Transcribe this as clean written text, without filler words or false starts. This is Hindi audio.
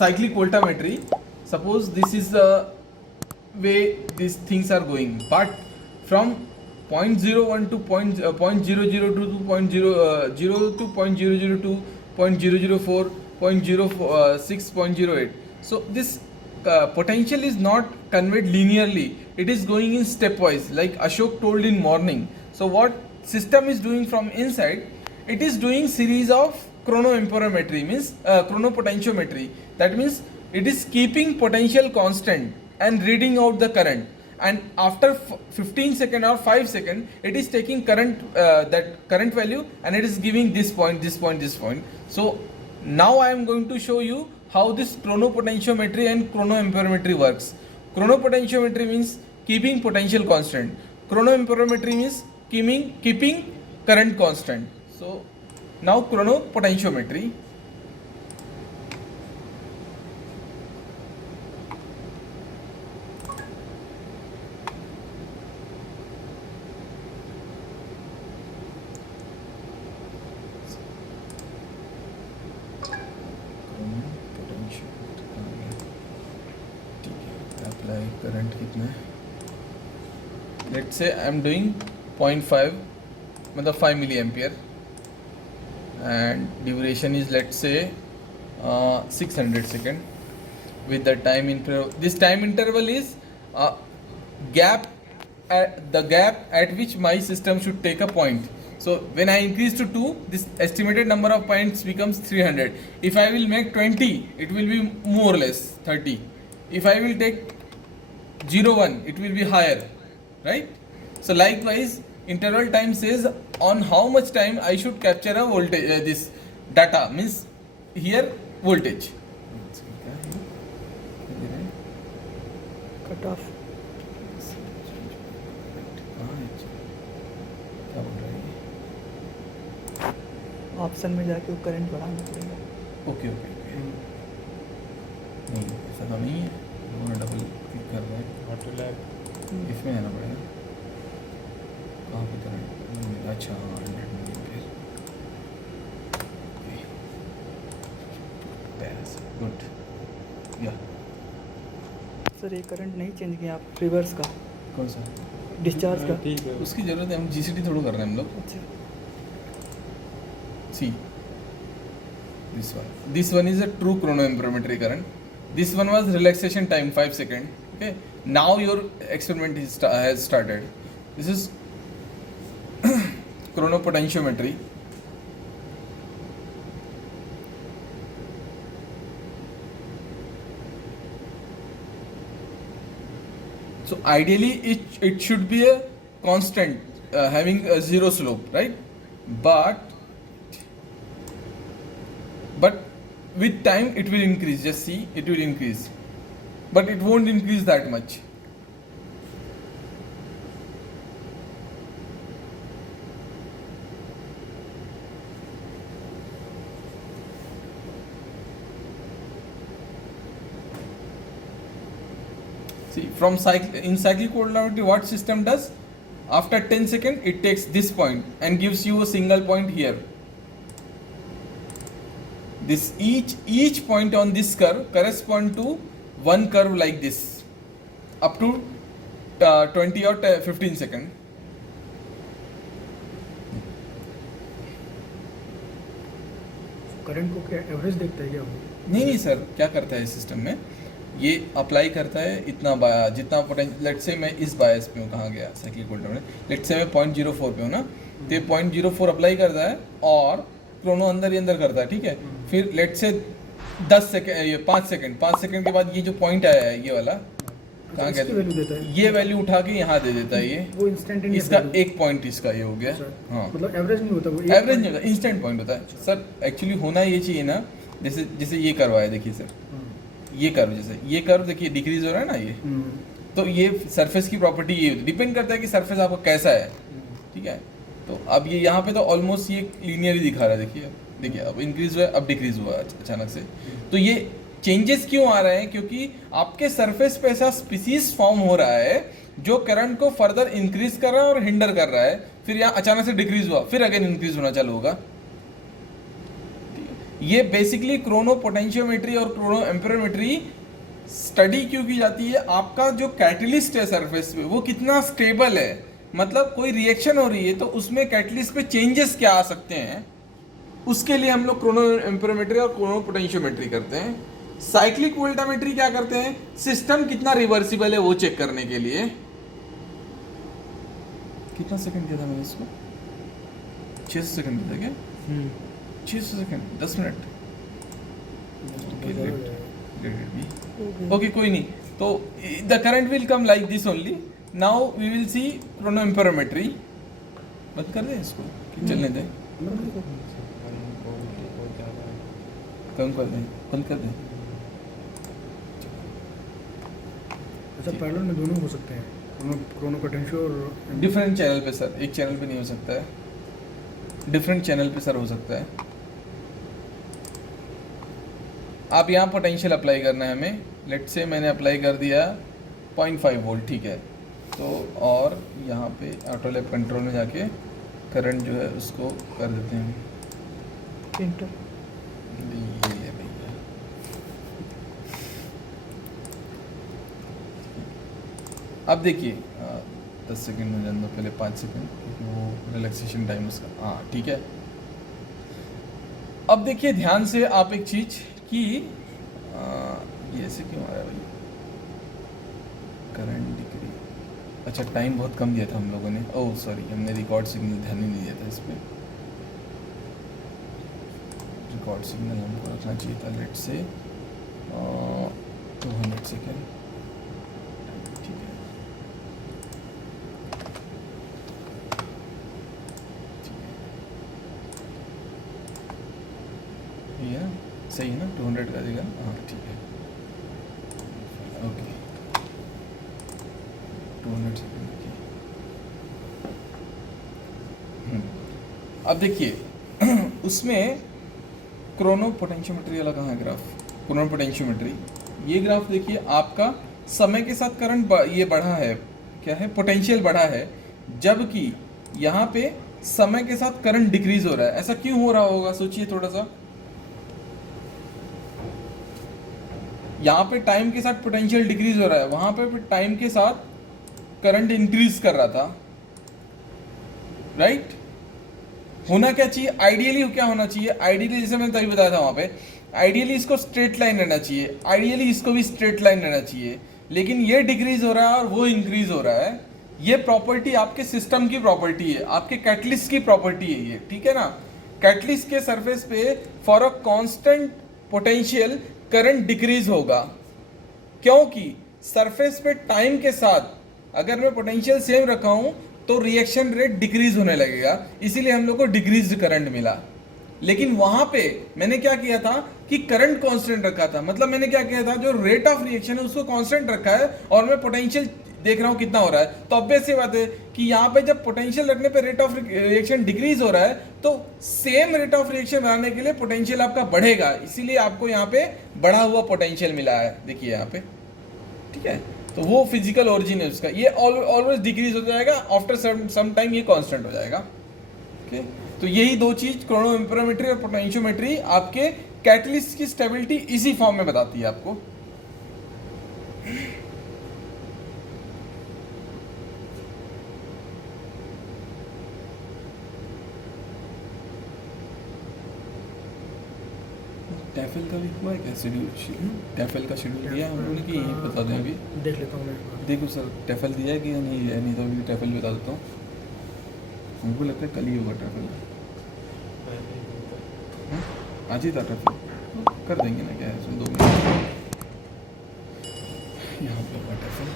cyclic voltammetry, suppose this is the way these things are going, but from 0.01 to 0.002 to 0.0 to 0.002, 0.004, 0.06, 0.08. So this potential is not conveyed linearly, it is going in stepwise, like Ashok told in morning. So what system is doing from inside, it is doing series of chronoamperometry, means chronopotentiometry. That means it is keeping potential constant and reading out the current, and after 15 second or 5 second it is taking current, that current value, and it is giving this point, this point, this point. So now I am going to show you how this chronopotentiometry and chronoamperometry works. Chronopotentiometry means keeping potential constant, chronoamperometry means keeping current constant. So now chronopotentiometry. Apply current कितना है? Let's say I am doing 0.5, मतलब 5 milliampere, and duration is, let's say 600 second with the time interval. This time interval is the gap at which my system should take a point. So when I increase to 2, this estimated number of points becomes 300. If I will make 20, it will be more or less 30. If I will take 0.1, it will be higher, right? So likewise, interval time says on how much time I should capture a voltage, this data, means here voltage. Cut off. Option में जाके वो करंट बढ़ाना पड़ेगा. ओके ओके ओके, नहीं ऐसा तो नहीं है, वो डबल क्लिक कर रहा है, ऑटो लैब इसमें आना पड़ेगा. कहाँ पे करंट? अच्छा 100 मिलीएम्पियर. गुड. या सर ये करंट नहीं चेंज किया आप, रिवर्स का, कौन सा? डिस्चार्ज का. ठीक है, उसकी ज़रूरत है, हम जीसीटी थोड़ा कर रहे हैं हम लोग. अच्छा. See, this one is a true chronoamperometry current. This one was relaxation time 5 seconds. Okay, now your experiment has started. This is chronopotentiometry. So ideally it should be a constant, having a zero slope, right? But with time it will increase. Just see, it will increase, but it won't increase that much. See, from in cyclic voltammetry, what system does? After 10 seconds, it takes this point and gives you a single point here. This each point on this curve correspond to one curve like this, up to 20 or 15 second. Current को क्या एवरेज देखता है क्या वो? नहीं सर, क्या करता है इस सिस्टम में, ये अप्लाई करता है इतना जितना पोटेंशियल. लेट्स से मैं इस बायस पे हूँ, कहाँ गया साइक्लिक वोल्टेज, लेट्स से मैं 0.04 पे हूँ ना, तो ये 0.04 अप्लाई करता है और क्रोनो अंदर ही अंदर करता है. ठीक है, फिर लेट से 10 सेकेंड, ये 5 सेकेंड के बाद ये जो पॉइंट आया है ये वाला, कहाँ गया, वैल्यू देता है, ये वैल्यू उठा के यहाँ दे देता है. ये वो इंस्टेंटेनियस, इसका एक पॉइंट इसका ये हो गया. हाँ, मतलब एवरेज नहीं होता, वो एवरेज नहीं होता, इंस्टेंट पॉइंट होता है. सर एक्चुअली होना ये चाहिए ना, जैसे ये करवाया, देखिए सर, ये कर्व, जैसे ये कर्व देखिए डिक्रीज हो रहा है ना ये, तो ये सरफेस की प्रॉपर्टी ये डिपेंड करता है कि सरफेस आपका कैसा है. ठीक है, तो अब ये यहाँ पे तो ऑलमोस्ट ये लीनियर ही दिखा रहा है. देखिए अब इंक्रीज हुआ, अब डिक्रीज हुआ अचानक से. तो ये चेंजेस क्यों आ रहे हैं? क्योंकि आपके सरफेस पे ऐसा स्पीसीज फॉर्म हो रहा है जो करंट को फर्दर इंक्रीज कर रहा है और हिंडर कर रहा है. फिर यहाँ अचानक से डिक्रीज हुआ, फिर अगेन इंक्रीज होना चालू होगा. ये बेसिकली क्रोनो पोटेंशियोमेट्री और क्रोनो एम्पीरोमेट्री स्टडी क्यों की जाती है, आपका जो कैटलिस्ट है सरफेस पे वो कितना स्टेबल है, मतलब कोई रिएक्शन हो रही है तो उसमें कैटलिस्ट पे चेंजेस क्या आ सकते हैं, उसके लिए हम लोग क्रोनो एम्पीरोमेट्री और क्रोनो पोटेंशियोमेट्री करते हैं। साइक्लिक वोल्टामेट्री क्या करते हैं, सिस्टम कितना रिवर्सिबल है वो चेक करने के लिए। कितना सेकंड दिया था मैंने इसको, 600 सेकंड दिया था क्या, 600 सेकंड 10 मिनट। ओके कोई नहीं, तो the current will come like this only. Now we will see chrono amperometry. बंद कर दें इसको कि चलने दें, कम कर दें, बंद कर दें। अच्छा पैरेलल में दोनों हो सकते हैं, क्रोनो पोटेंशियो और डिफरेंट चैनल पे सर, एक चैनल पे नहीं हो सकता है, डिफरेंट चैनल पे सर हो सकता है। आप यहाँ पोटेंशियल अप्लाई करना है हमें, लेट से मैंने अप्लाई कर दिया 0.5 वोल्ट, ठीक है, तो और यहाँ पे ऑटो लैब कंट्रोल में जाके करंट जो है उसको कर देते हैं इंटर। ये ले भैया, अब देखिए 10 सेकंड में जान दो, पहले 5 सेकंड क्योंकि वो रिलैक्सेशन टाइम उसका, हाँ ठीक है। अब देखिए ध्यान से आप एक चीज़ कि ये ऐसे क्यों आ रहा है भाई, करंट डिग्री, अच्छा टाइम बहुत कम दिया था हम लोगों ने, ओह सॉरी हमने रिकॉर्ड सिग्नल ध्यान ही नहीं दिया था इस पर। रिकॉर्ड सिग्नल हमको रखना चाहिए था लेट से 200 सेकेंड, ठीक है ये है ना, सही है ना, 200 का देगा, हाँ ठीक है, ओके 200 सेकेंड। अब देखिए उसमें क्रोनो पोटेंशियोमेट्री वाला कहाँ है ग्राफ, क्रोनो पोटेंशियोमेट्री, ये ग्राफ देखिए आपका समय के साथ करंट ये बढ़ा है, क्या है, पोटेंशियल बढ़ा है, जबकि यहाँ पे समय के साथ करंट डिक्रीज हो रहा है। ऐसा क्यों हो रहा होगा, सोचिए थोड़ा सा। यहाँ पे टाइम के साथ पोटेंशियल डिक्रीज हो रहा है, वहां पे टाइम के साथ करंट इंक्रीज कर रहा था, राइट। होना क्या चाहिए, आइडियली क्या होना चाहिए, आइडियली जैसे मैंने तभी बताया था वहां पे, आइडियली इसको स्ट्रेट लाइन रहना चाहिए, आइडियली इसको भी स्ट्रेट लाइन रहना चाहिए, लेकिन ये डिक्रीज हो रहा है और वो इंक्रीज हो रहा है। ये प्रॉपर्टी आपके सिस्टम की प्रॉपर्टी है, आपके कैटलिस्ट की प्रॉपर्टी है ये, ठीक है ना। कैटलिस्ट के सरफेस पे for a constant potential current decrease होगा, क्योंकि सरफेस पे टाइम के साथ अगर मैं पोटेंशियल सेम रखा हूं तो रिएक्शन रेट डिक्रीज होने लगेगा, इसीलिए हम लोग को डिक्रीज्ड करंट मिला। लेकिन वहां पे मैंने क्या किया था कि करंट कांस्टेंट रखा था, मतलब मैंने क्या किया था, जो रेट ऑफ रिएक्शन है उसको कांस्टेंट रखा है और मैं पोटेंशियल देख रहा हूं कितना हो रहा है। तो ऑब्वियस सी बात है कि यहाँ पे जब पोटेंशियल रखने पे रेट ऑफ रिएक्शन डिक्रीज हो रहा है तो सेम रेट ऑफ रिएक्शन बनाने के लिए पोटेंशियल आपका बढ़ेगा, इसीलिए आपको यहाँ पे बढ़ा हुआ पोटेंशियल मिला है, देखिए यहाँ पे, ठीक है। तो वो फिजिकल ओरिजिन है उसका, ये ऑलवेज डिक्रीज हो जाएगा, आफ्टर सम टाइम ये कांस्टेंट हो जाएगा, ओके। तो यही दो चीज क्रोनो एम्पीरोमेट्री और पोटेंशियोमेट्री आपके कैटलिस्ट की स्टेबिलिटी इसी फॉर्म में बताती है आपको। टैफल का भी हुआ है क्या शेड्यूल, टैफल का शेड्यूल दिया है हम लोगों ने कि यही बता दें अभी, देख लेता हूँ मैं। देखो सर टैफल दिया है कि नहीं है, नहीं तो अभी टैफल बता देता हूँ, हमको लगता है कल ही होगा टैफल, आज ही था टैफल, कर देंगे ना, क्या है, 2 मिनट यहाँ पे होगा टैफल।